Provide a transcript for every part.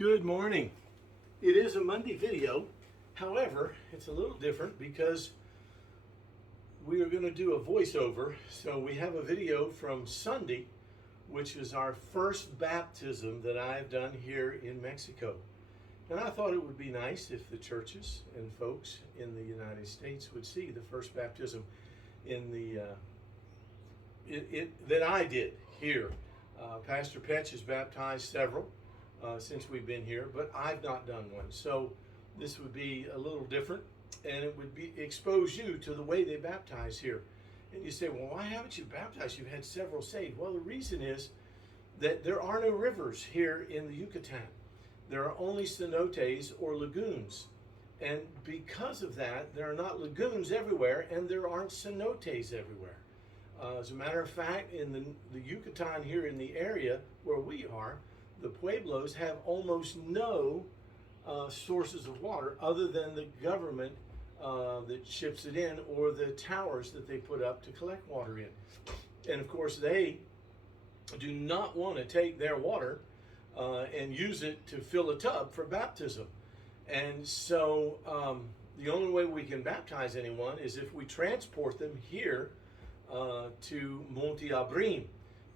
Good morning. It is a Monday video. However, it's a little different because we are going to do a voiceover. So we have a video from Sunday, which is our first baptism that I've done here in Mexico. And I thought it would be nice if the churches and folks in the United States would see the first baptism in the that I did here. Pastor Petch has baptized several since we've been here, but I've not done one. So this would be a little different, and it would be expose you to the way they baptize here. And you say, well, why haven't you baptized? You've had several saved. Well, the reason is that there are no rivers here in the Yucatan. There are only cenotes or lagoons. And because of that, there are not lagoons everywhere, and there aren't cenotes everywhere. As a matter of fact, in the Yucatan here in the area where we are, the pueblos have almost no sources of water other than the government that ships it in, or the towers that they put up to collect water in. And of course, they do not want to take their water and use it to fill a tub for baptism. And so the only way we can baptize anyone is if we transport them here to Monte Abrim,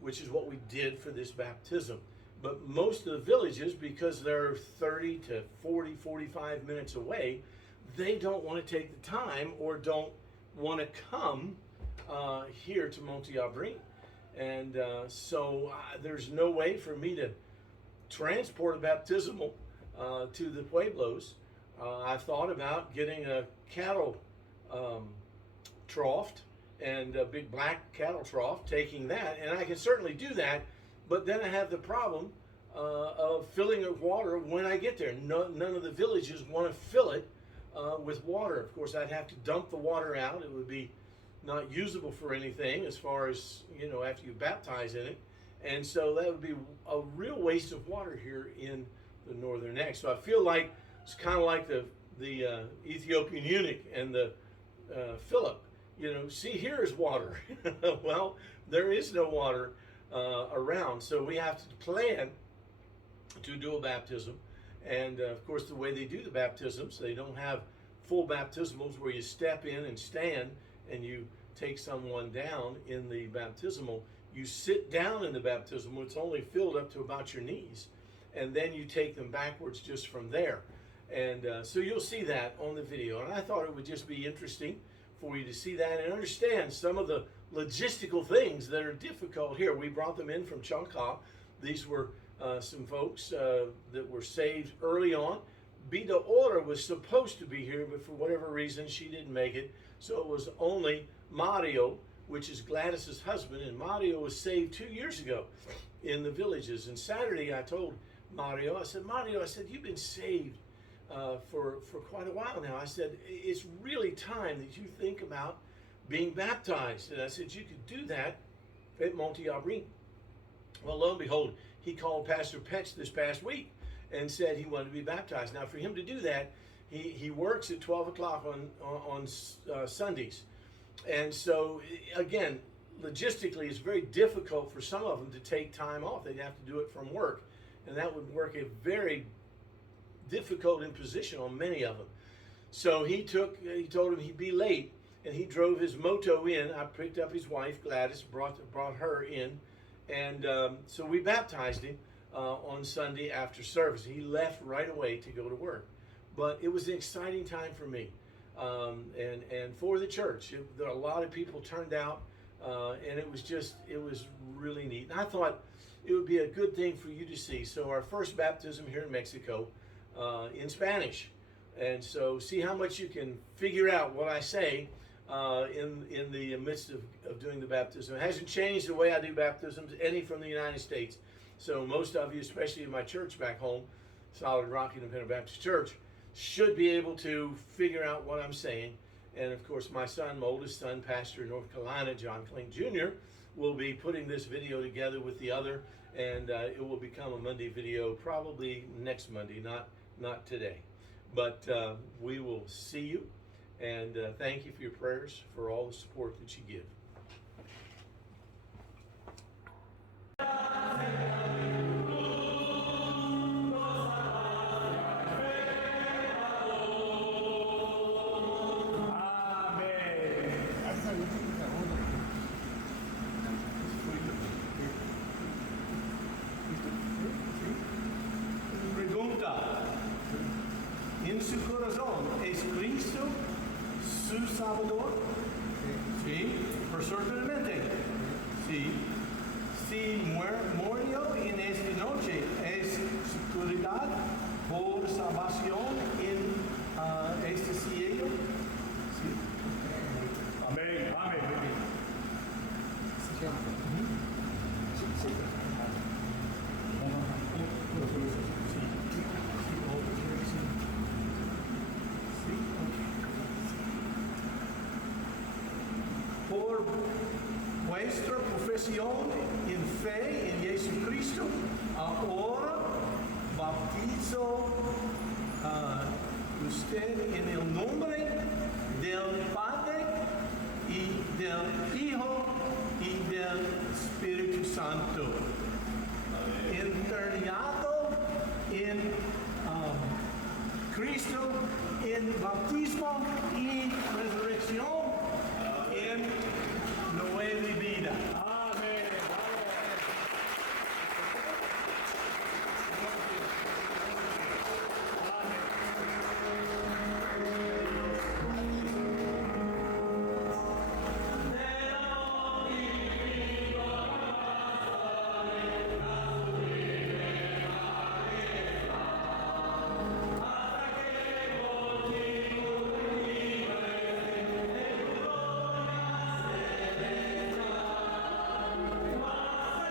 which is what we did for this baptism. But most of the villages, because they're 30 to 40, 45 minutes away, they don't want to take the time or don't want to come here to Monte Abrim. And so there's no way for me to transport a baptismal to the pueblos. I thought about getting a cattle trough, and a big black cattle trough, taking that, and I can certainly do that, but then I have the problem of filling it with water when I get there. None of the villages want to fill it with water. Of course, I'd have to dump the water out. It would be not usable for anything as far as, you know, after you baptize in it. And so that would be a real waste of water here in the northern neck. So I feel like it's kind of like the Ethiopian eunuch and the Philip. You know, see, here is water. Well, there is no water around, so we have to plan to do a baptism. And of course, the way they do the baptisms, they don't have full baptismals where you step in and stand and you take someone down in the baptismal. You sit down in the baptismal. It's only filled up to about your knees, and then you take them backwards just from there. And so you'll see that on the video. And I thought it would just be interesting for you to see that and understand some of the logistical things that are difficult here. We brought them in from Chongqing. These were some folks that were saved early on. Bida Ora was supposed to be here, but for whatever reason, she didn't make it. So it was only Mario, which is Gladys's husband, and Mario was saved 2 years ago in the villages. And Saturday, I told Mario, I said, you've been saved for quite a while now. I said, it's really time that you think about being baptized. And I said, you could do that at Monte Abrim. Well, lo and behold, he called Pastor Petch this past week and said he wanted to be baptized. Now, for him to do that, he works at 12 o'clock on Sundays. And so, again, logistically, it's very difficult for some of them to take time off. They'd have to do it from work. And that would work a very difficult imposition on many of them. So he told him he'd be late, and he drove his moto in. I picked up his wife, Gladys, brought her in, and so we baptized him on Sunday after service. He left right away to go to work. But it was an exciting time for me and for the church. There a lot of people turned out, and it was really neat. And I thought it would be a good thing for you to see. So our first baptism here in Mexico, in Spanish. And so see how much you can figure out what I say in the midst of doing the baptism. It hasn't changed the way I do baptisms any from the United States. So most of you, especially in my church back home, Solid Rock Independent Baptist Church, should be able to figure out what I'm saying. And of course, my oldest son, pastor in North Carolina, John Klink Jr., will be putting this video together with the other, and it will become a Monday video probably next Monday, not today. But we will see you, and thank you for your prayers, for all the support that you give. su corazón es Cristo su Salvador. Sí, personalmente. Sí. Si murió en esta noche es seguridad por salvación en este cielo. Sí. Amén. Amén. Por vuestra profesión en fe en Jesucristo, ahora bautizo usted en el nombre del Padre y del Hijo y del Espíritu Santo. Internado en Cristo, en bautismo y resurrección